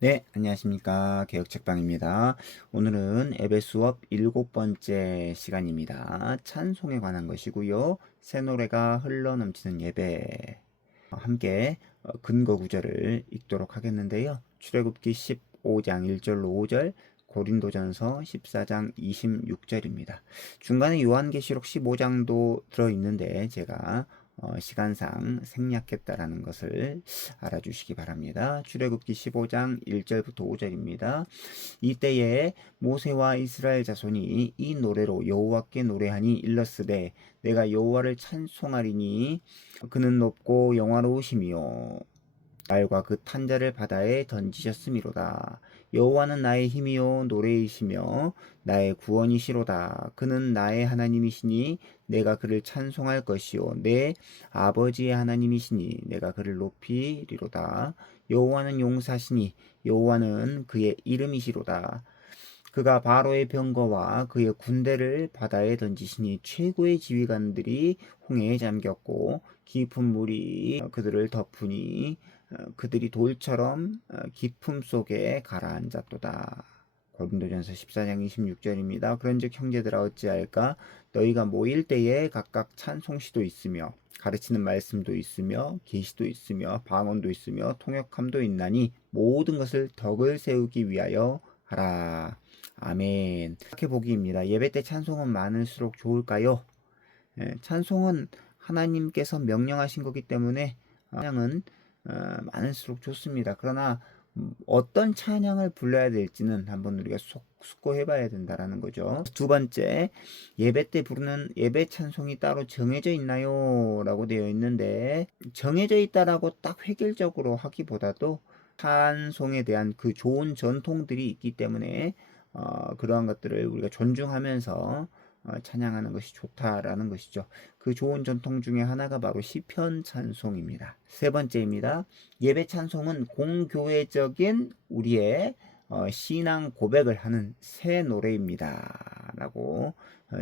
네, 안녕하십니까. 개혁책방입니다. 오늘은 예배 수업 7번째 시간입니다. 찬송에 관한 것이고요. 새 노래가 흘러넘치는 예배. 함께 근거 구절을 읽도록 하겠는데요. 출애굽기 15장 1절로 5절, 고린도전서 14장 26절입니다. 중간에 요한계시록 15장도 들어있는데 제가 시간상 생략했다라는 것을 알아주시기 바랍니다. 출애굽기 15장 1절부터 5절입니다. 이때에 모세와 이스라엘 자손이 이 노래로 여호와께 노래하니 일렀으되 내가 여호와를 찬송하리니 그는 높고 영화로우시며 날과 그 탄자를 바다에 던지셨음이로다. 여호와는 나의 힘이요 노래이시며 나의 구원이시로다. 그는 나의 하나님이시니 내가 그를 찬송할 것이요 내 아버지의 하나님이시니 내가 그를 높이리로다. 여호와는 용사시니 여호와는 그의 이름이시로다. 그가 바로의 병거와 그의 군대를 바다에 던지시니 최고의 지휘관들이 홍해에 잠겼고 깊은 물이 그들을 덮으니 그들이 돌처럼 깊음 속에 가라앉았도다. 고린도전서 14장 26절입니다. 그런즉 형제들아 어찌할까 너희가 모일 때에 각각 찬송시도 있으며 가르치는 말씀도 있으며 계시도 있으며 방언도 있으며 통역함도 있나니 모든 것을 덕을 세우기 위하여 하라. 아멘. 생각해보기입니다. 예배 때 찬송은 많을수록 좋을까요? 찬송은 하나님께서 명령하신 거기 때문에 찬양은 많을수록 좋습니다. 그러나 어떤 찬양을 불러야 될지는 한번 우리가 숙고해 봐야 된다라는 거죠. 두 번째, 예배 때 부르는 예배 찬송이 따로 정해져 있나요? 라고 되어 있는데 정해져 있다라고 딱 획일적으로 하기보다도 찬송에 대한 그 좋은 전통들이 있기 때문에 그러한 것들을 우리가 존중하면서 찬양하는 것이 좋다라는 것이죠. 그 좋은 전통 중에 하나가 바로 시편 찬송입니다. 세 번째입니다. 예배 찬송은 공교회적인 우리의 신앙 고백을 하는 새 노래입니다. 라고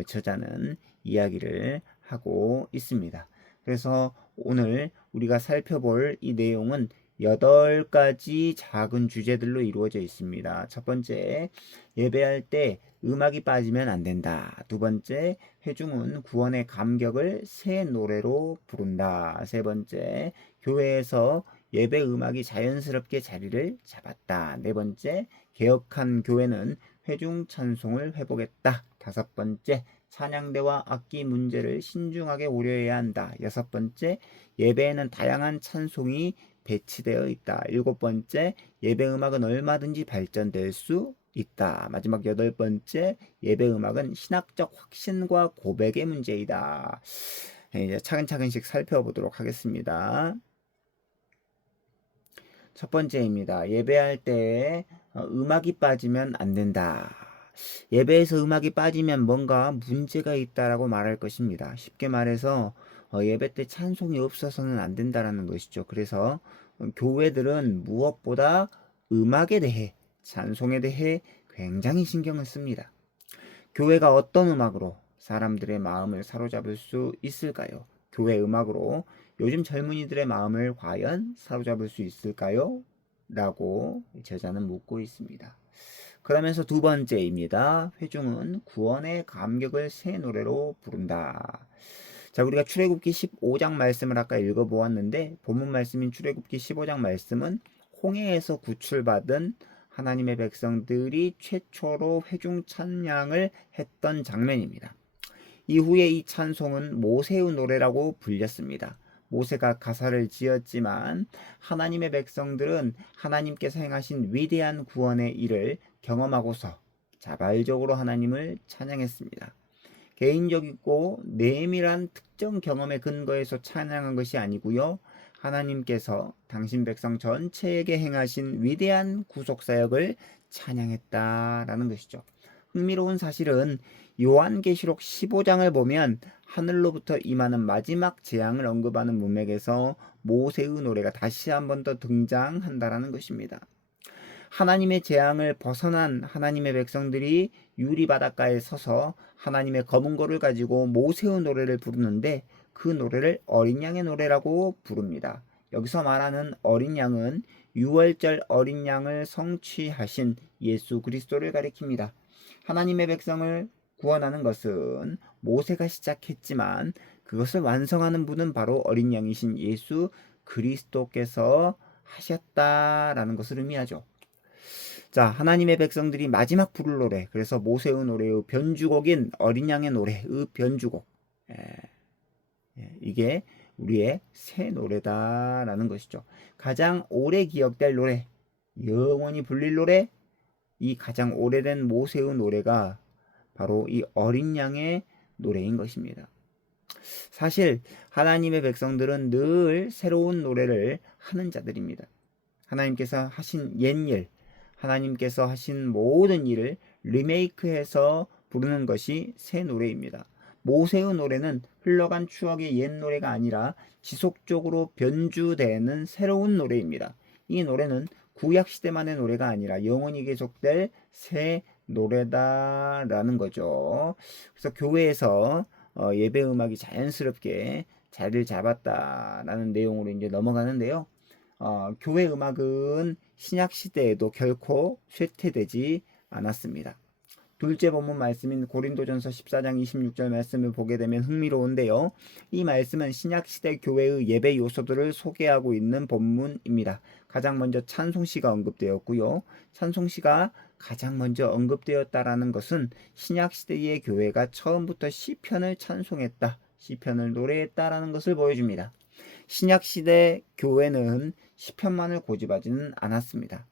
저자는 이야기를 하고 있습니다. 그래서 오늘 우리가 살펴볼 이 내용은 8가지 작은 주제들로 이루어져 있습니다. 첫 번째, 예배할 때 음악이 빠지면 안 된다. 두 번째, 회중은 구원의 감격을 새 노래로 부른다. 세 번째, 교회에서 예배 음악이 자연스럽게 자리를 잡았다. 네 번째, 개혁한 교회는 회중 찬송을 회복했다. 다섯 번째, 찬양대와 악기 문제를 신중하게 고려해야 한다. 여섯 번째, 예배에는 다양한 찬송이 배치되어 있다. 일곱 번째, 예배 음악은 얼마든지 발전될 수 있다. 마지막 여덟 번째, 예배 음악은 신학적 확신과 고백의 문제이다. 이제 차근차근씩 살펴보도록 하겠습니다. 첫 번째입니다. 예배할 때 음악이 빠지면 안 된다. 예배에서 음악이 빠지면 뭔가 문제가 있다라고 말할 것입니다. 쉽게 말해서 예배 때 찬송이 없어서는 안 된다라는 것이죠. 그래서 교회들은 무엇보다 음악에 대해, 찬송에 대해 굉장히 신경을 씁니다. 교회가 어떤 음악으로 사람들의 마음을 사로잡을 수 있을까요? 교회 음악으로 요즘 젊은이들의 마음을 과연 사로잡을 수 있을까요? 라고 저자는 묻고 있습니다. 그러면서 두 번째입니다. 회중은 구원의 감격을 새 노래로 부른다. 자, 우리가 출애굽기 15장 말씀을 아까 읽어보았는데 본문 말씀인 출애굽기 15장 말씀은 홍해에서 구출받은 하나님의 백성들이 최초로 회중 찬양을 했던 장면입니다. 이후에 이 찬송은 모세의 노래라고 불렸습니다. 모세가 가사를 지었지만 하나님의 백성들은 하나님께서 행하신 위대한 구원의 일을 경험하고서 자발적으로 하나님을 찬양했습니다. 개인적이고 내밀한 특정 경험에 근거해서 찬양한 것이 아니고요. 하나님께서 당신 백성 전체에게 행하신 위대한 구속사역을 찬양했다라는 것이죠. 흥미로운 사실은 요한계시록 15장을 보면 하늘로부터 임하는 마지막 재앙을 언급하는 문맥에서 모세의 노래가 다시 한 번 더 등장한다라는 것입니다. 하나님의 재앙을 벗어난 하나님의 백성들이 유리 바닷가에 서서 하나님의 검은 고를 가지고 모세의 노래를 부르는데 그 노래를 어린 양의 노래라고 부릅니다. 여기서 말하는 어린 양은 유월절 어린 양을 성취하신 예수 그리스도를 가리킵니다. 하나님의 백성을 구원하는 것은 모세가 시작했지만 그것을 완성하는 분은 바로 어린 양이신 예수 그리스도께서 하셨다라는 것을 의미하죠. 자, 하나님의 백성들이 마지막 부를 노래, 그래서 모세의 노래의 변주곡인 어린 양의 노래의 변주곡, 이게 우리의 새 노래다라는 것이죠. 가장 오래 기억될 노래, 영원히 불릴 노래, 이 가장 오래된 모세의 노래가 바로 이 어린 양의 노래인 것입니다. 사실 하나님의 백성들은 늘 새로운 노래를 하는 자들입니다. 하나님께서 하신 옛일, 하나님께서 하신 모든 일을 리메이크해서 부르는 것이 새 노래입니다. 모세의 노래는 흘러간 추억의 옛 노래가 아니라 지속적으로 변주되는 새로운 노래입니다. 이 노래는 구약 시대만의 노래가 아니라 영원히 계속될 새 노래다라는 거죠. 그래서 교회에서 예배 음악이 자연스럽게 자리를 잡았다라는 내용으로 이제 넘어가는데요. 교회 음악은 신약 시대에도 결코 쇠퇴되지 않았습니다. 둘째 본문 말씀인 고린도전서 14장 26절 말씀을 보게 되면 흥미로운데요. 이 말씀은 신약 시대 교회의 예배 요소들을 소개하고 있는 본문입니다. 가장 먼저 찬송시가 언급되었고요. 찬송시가 가장 먼저 언급되었다라는 것은 신약 시대의 교회가 처음부터 시편을 찬송했다, 시편을 노래했다라는 것을 보여줍니다. 신약 시대 교회는 시편만을 고집하지는 않았습니다.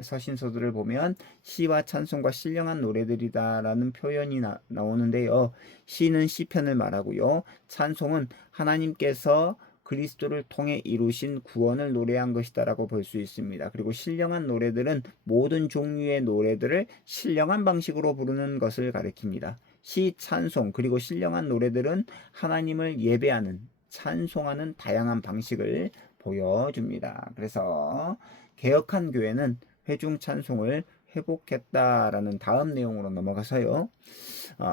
서신서들을 보면 시와 찬송과 신령한 노래들이다라는 표현이 나오는데요. 시는 시편을 말하고요. 찬송은 하나님께서 그리스도를 통해 이루신 구원을 노래한 것이다라고 볼 수 있습니다. 그리고 신령한 노래들은 모든 종류의 노래들을 신령한 방식으로 부르는 것을 가리킵니다. 시, 찬송, 그리고 신령한 노래들은 하나님을 예배하는, 찬송하는 다양한 방식을 보여줍니다. 그래서 개혁한 교회는 회중 찬송을 회복했다라는 다음 내용으로 넘어가서요.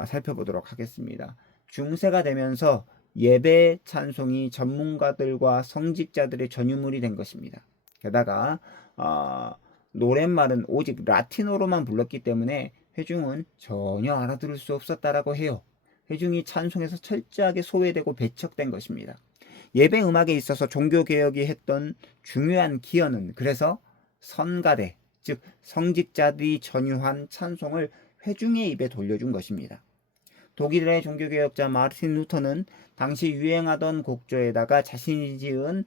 살펴보도록 하겠습니다. 중세가 되면서 예배 찬송이 전문가들과 성직자들의 전유물이 된 것입니다. 게다가 노랫말은 오직 라틴어로만 불렀기 때문에 회중은 전혀 알아들을 수 없었다라고 해요. 회중이 찬송에서 철저하게 소외되고 배척된 것입니다. 예배 음악에 있어서 종교개혁이 했던 중요한 기여는 그래서 선가대, 즉 성직자들이 전유한 찬송을 회중의 입에 돌려준 것입니다. 독일의 종교개혁자 마르틴 루터는 당시 유행하던 곡조에다가 자신이 지은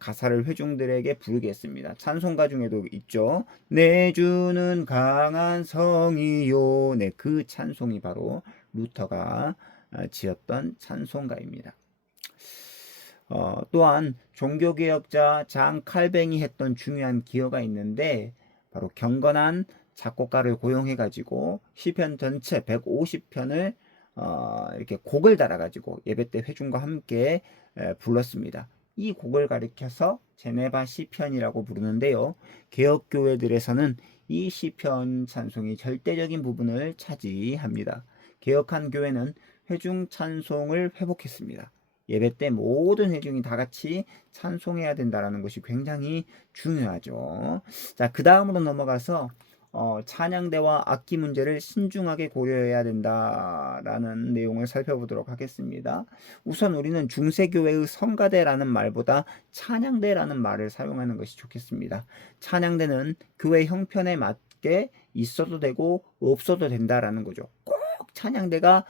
가사를 회중들에게 부르게 했습니다. 찬송가 중에도 있죠. 내 주는 강한 성이요. 네, 그 찬송이 바로 루터가 지었던 찬송가입니다. 또한 종교개혁자 장 칼뱅이 했던 중요한 기여가 있는데 바로 경건한 작곡가를 고용해 가지고 시편 전체 150편을 이렇게 곡을 달아 가지고 예배 때 회중과 함께 불렀습니다. 이 곡을 가리켜서 제네바 시편이라고 부르는데요. 개혁 교회들에서는 이 시편 찬송이 절대적인 부분을 차지합니다. 개혁한 교회는 회중 찬송을 회복했습니다. 예배 때 모든 회중이 다 같이 찬송해야 된다는 것이 굉장히 중요하죠. 자, 그 다음으로 넘어가서 찬양대와 악기 문제를 신중하게 고려해야 된다라는 내용을 살펴보도록 하겠습니다. 우선 우리는 중세교회의 성가대라는 말보다 찬양대라는 말을 사용하는 것이 좋겠습니다. 찬양대는 교회 형편에 맞게 있어도 되고 없어도 된다라는 거죠. 꼭 찬양대가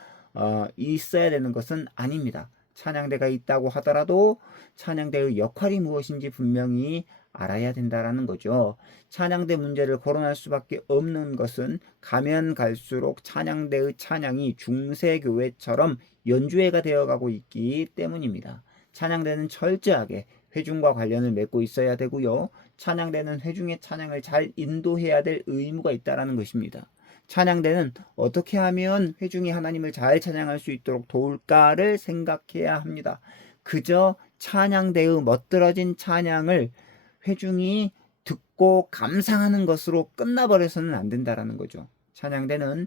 있어야 되는 것은 아닙니다. 찬양대가 있다고 하더라도 찬양대의 역할이 무엇인지 분명히 알아야 된다라는 거죠. 찬양대 문제를 거론할 수밖에 없는 것은 가면 갈수록 찬양대의 찬양이 중세교회처럼 연주회가 되어가고 있기 때문입니다. 찬양대는 철저하게 회중과 관련을 맺고 있어야 되고요. 찬양대는 회중의 찬양을 잘 인도해야 될 의무가 있다라는 것입니다. 찬양대는 어떻게 하면 회중이 하나님을 잘 찬양할 수 있도록 도울까를 생각해야 합니다. 그저 찬양대의 멋들어진 찬양을 회중이 듣고 감상하는 것으로 끝나버려서는 안 된다라는 거죠. 찬양대는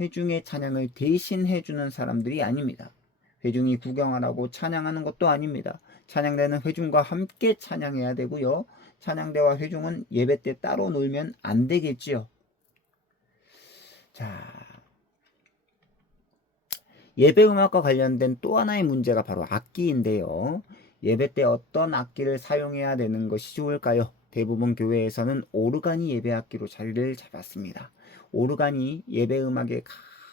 회중의 찬양을 대신해주는 사람들이 아닙니다. 회중이 구경하라고 찬양하는 것도 아닙니다. 찬양대는 회중과 함께 찬양해야 되고요. 찬양대와 회중은 예배 때 따로 놀면 안 되겠지요. 자, 예배 음악과 관련된 또 하나의 문제가 바로 악기인데요. 예배 때 어떤 악기를 사용해야 되는 것이 좋을까요? 대부분 교회에서는 오르간이 예배 악기로 자리를 잡았습니다. 오르간이 예배 음악에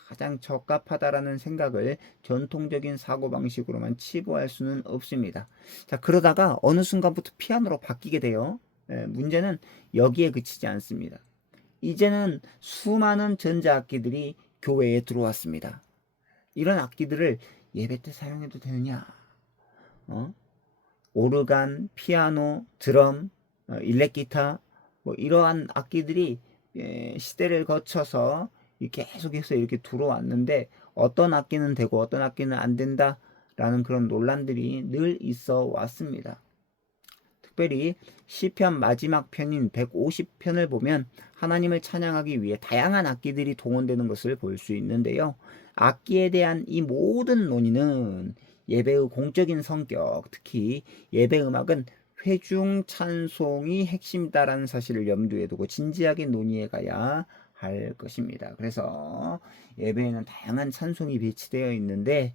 가장 적합하다라는 생각을 전통적인 사고방식으로만 치부할 수는 없습니다. 자, 그러다가 어느 순간부터 피아노로 바뀌게 돼요. 문제는 여기에 그치지 않습니다. 이제는 수많은 전자악기들이 교회에 들어왔습니다. 이런 악기들을 예배 때 사용해도 되느냐? 오르간, 피아노, 드럼, 일렉기타 뭐 이러한 악기들이 시대를 거쳐서 계속해서 이렇게 들어왔는데 어떤 악기는 되고 어떤 악기는 안 된다라는 그런 논란들이 늘 있어 왔습니다. 특별히 시편 마지막 편인 150편을 보면 하나님을 찬양하기 위해 다양한 악기들이 동원되는 것을 볼 수 있는데요. 악기에 대한 이 모든 논의는 예배의 공적인 성격, 특히 예배 음악은 회중 찬송이 핵심이다라는 사실을 염두에 두고 진지하게 논의해 가야 할 것입니다. 그래서 예배에는 다양한 찬송이 배치되어 있는데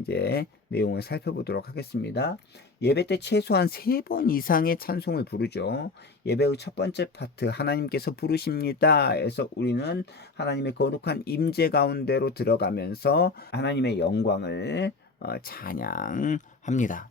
이제 내용을 살펴보도록 하겠습니다. 예배 때 최소한 3번 이상의 찬송을 부르죠. 예배의 첫 번째 파트 하나님께서 부르십니다 에서 우리는 하나님의 거룩한 임재 가운데로 들어가면서 하나님의 영광을 찬양합니다.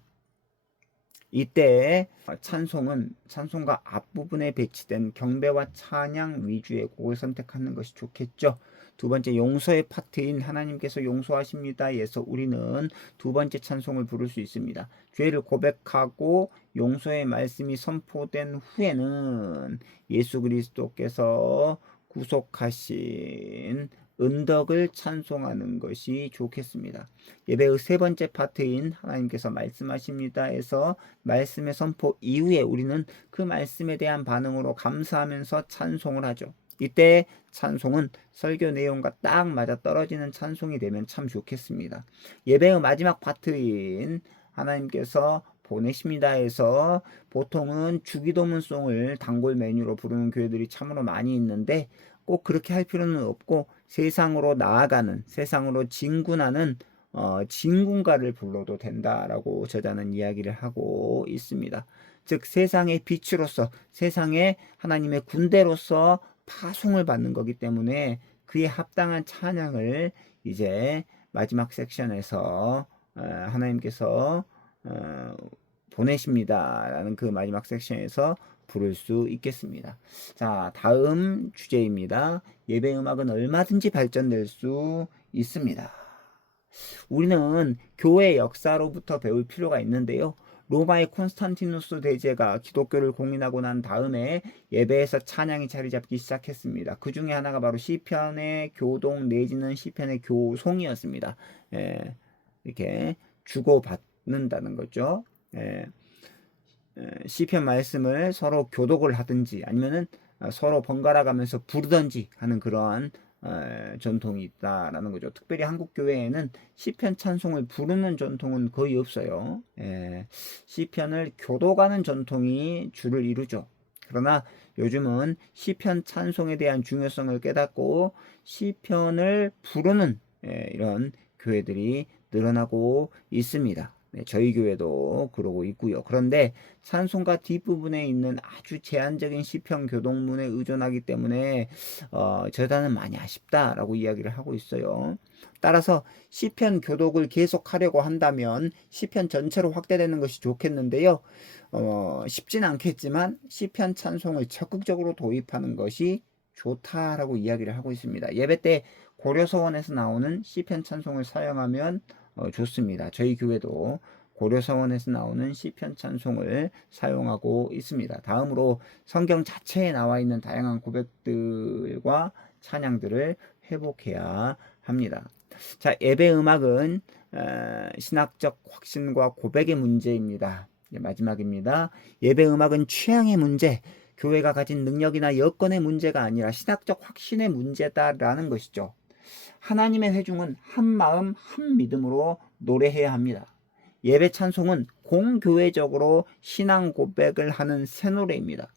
이때 찬송은 찬송가 앞부분에 배치된 경배와 찬양 위주의 곡을 선택하는 것이 좋겠죠. 두 번째 용서의 파트인 하나님께서 용서하십니다에서 우리는 두 번째 찬송을 부를 수 있습니다. 죄를 고백하고 용서의 말씀이 선포된 후에는 예수 그리스도께서 구속하신 은덕을 찬송하는 것이 좋겠습니다. 예배의 세 번째 파트인 하나님께서 말씀하십니다에서 말씀의 선포 이후에 우리는 그 말씀에 대한 반응으로 감사하면서 찬송을 하죠. 이때 찬송은 설교 내용과 딱 맞아 떨어지는 찬송이 되면 참 좋겠습니다. 예배의 마지막 파트인 하나님께서 보내십니다에서 보통은 주기도문송을 단골 메뉴로 부르는 교회들이 참으로 많이 있는데 꼭 그렇게 할 필요는 없고 세상으로 나아가는, 세상으로 진군하는 진군가를 불러도 된다라고 저자는 이야기를 하고 있습니다. 즉 세상의 빛으로서, 세상의 하나님의 군대로서 파송을 받는 거기 때문에 그에 합당한 찬양을 이제 마지막 섹션에서 하나님께서 보내십니다라는 그 마지막 섹션에서 부를 수 있겠습니다. 자, 다음 주제입니다. 예배 음악은 얼마든지 발전될 수 있습니다. 우리는 교회 역사로부터 배울 필요가 있는데요. 로마의 콘스탄티누스 대제가 기독교를 공인하고 난 다음에 예배에서 찬양이 자리 잡기 시작했습니다. 그 중에 하나가 바로 시편의 교동 내지는 시편의 교송이었습니다. 이렇게 주고받는다는 거죠. 시편 말씀을 서로 교독을 하든지 아니면은 서로 번갈아 가면서 부르든지 하는 그러한 전통이 있다라는 거죠. 특별히 한국 교회에는 시편 찬송을 부르는 전통은 거의 없어요. 시편을 교독하는 전통이 주를 이루죠. 그러나 요즘은 시편 찬송에 대한 중요성을 깨닫고 시편을 부르는 이런 교회들이 늘어나고 있습니다. 저희 교회도 그러고 있고요. 그런데 찬송가 뒷부분에 있는 아주 제한적인 시편 교독문에 의존하기 때문에 저자는 많이 아쉽다라고 이야기를 하고 있어요. 따라서 시편 교독을 계속하려고 한다면 시편 전체로 확대되는 것이 좋겠는데요. 쉽지는 않겠지만 시편 찬송을 적극적으로 도입하는 것이 좋다라고 이야기를 하고 있습니다. 예배 때 고려서원에서 나오는 시편 찬송을 사용하면 좋습니다. 저희 교회도 고려서원에서 나오는 시편 찬송을 사용하고 있습니다. 다음으로 성경 자체에 나와 있는 다양한 고백들과 찬양들을 회복해야 합니다. 자, 예배 음악은 신학적 확신과 고백의 문제입니다. 마지막입니다. 예배 음악은 취향의 문제, 교회가 가진 능력이나 여건의 문제가 아니라 신학적 확신의 문제다라는 것이죠. 하나님의 회중은 한 마음 한 믿음으로 노래해야 합니다. 예배 찬송은 공교회적으로 신앙 고백을 하는 새 노래입니다.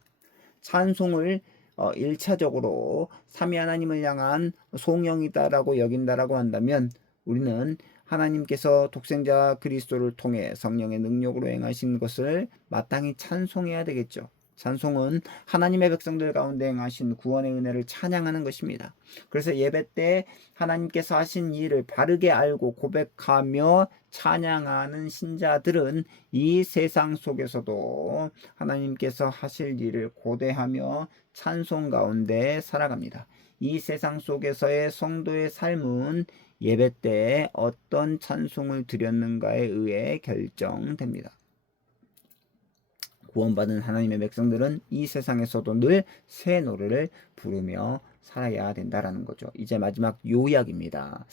찬송을 1차적으로 삼위 하나님을 향한 송영이다라고 여긴다라고 한다면 우리는 하나님께서 독생자 그리스도를 통해 성령의 능력으로 행하신 것을 마땅히 찬송해야 되겠죠. 찬송은 하나님의 백성들 가운데 행하신 구원의 은혜를 찬양하는 것입니다. 그래서 예배 때 하나님께서 하신 일을 바르게 알고 고백하며 찬양하는 신자들은 이 세상 속에서도 하나님께서 하실 일을 고대하며 찬송 가운데 살아갑니다. 이 세상 속에서의 성도의 삶은 예배 때 어떤 찬송을 드렸는가에 의해 결정됩니다. 구원받은 하나님의 백성들은 이 세상에서도 늘 새 노래를 부르며 살아야 된다라는 거죠. 이제 마지막 요약입니다.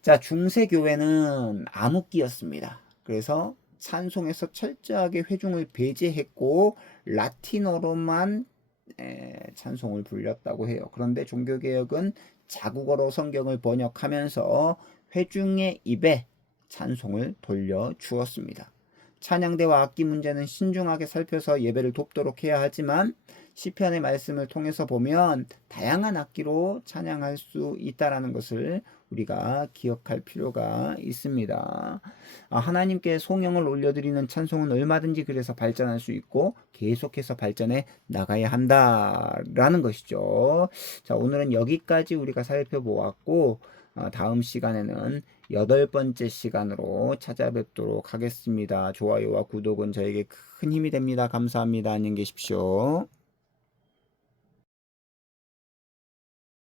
자, 중세교회는 암흑기였습니다. 그래서 찬송에서 철저하게 회중을 배제했고 라틴어로만 찬송을 불렸다고 해요. 그런데 종교개혁은 자국어로 성경을 번역하면서 회중의 입에 찬송을 돌려주었습니다. 찬양대와 악기 문제는 신중하게 살펴서 예배를 돕도록 해야 하지만 시편의 말씀을 통해서 보면 다양한 악기로 찬양할 수 있다라는 것을 우리가 기억할 필요가 있습니다. 하나님께 송영을 올려드리는 찬송은 얼마든지 그래서 발전할 수 있고 계속해서 발전해 나가야 한다라는 것이죠. 자, 오늘은 여기까지 우리가 살펴보았고 다음 시간에는 8번째 시간으로 찾아뵙도록 하겠습니다. 좋아요와 구독은 저에게 큰 힘이 됩니다. 감사합니다. 안녕히 계십시오.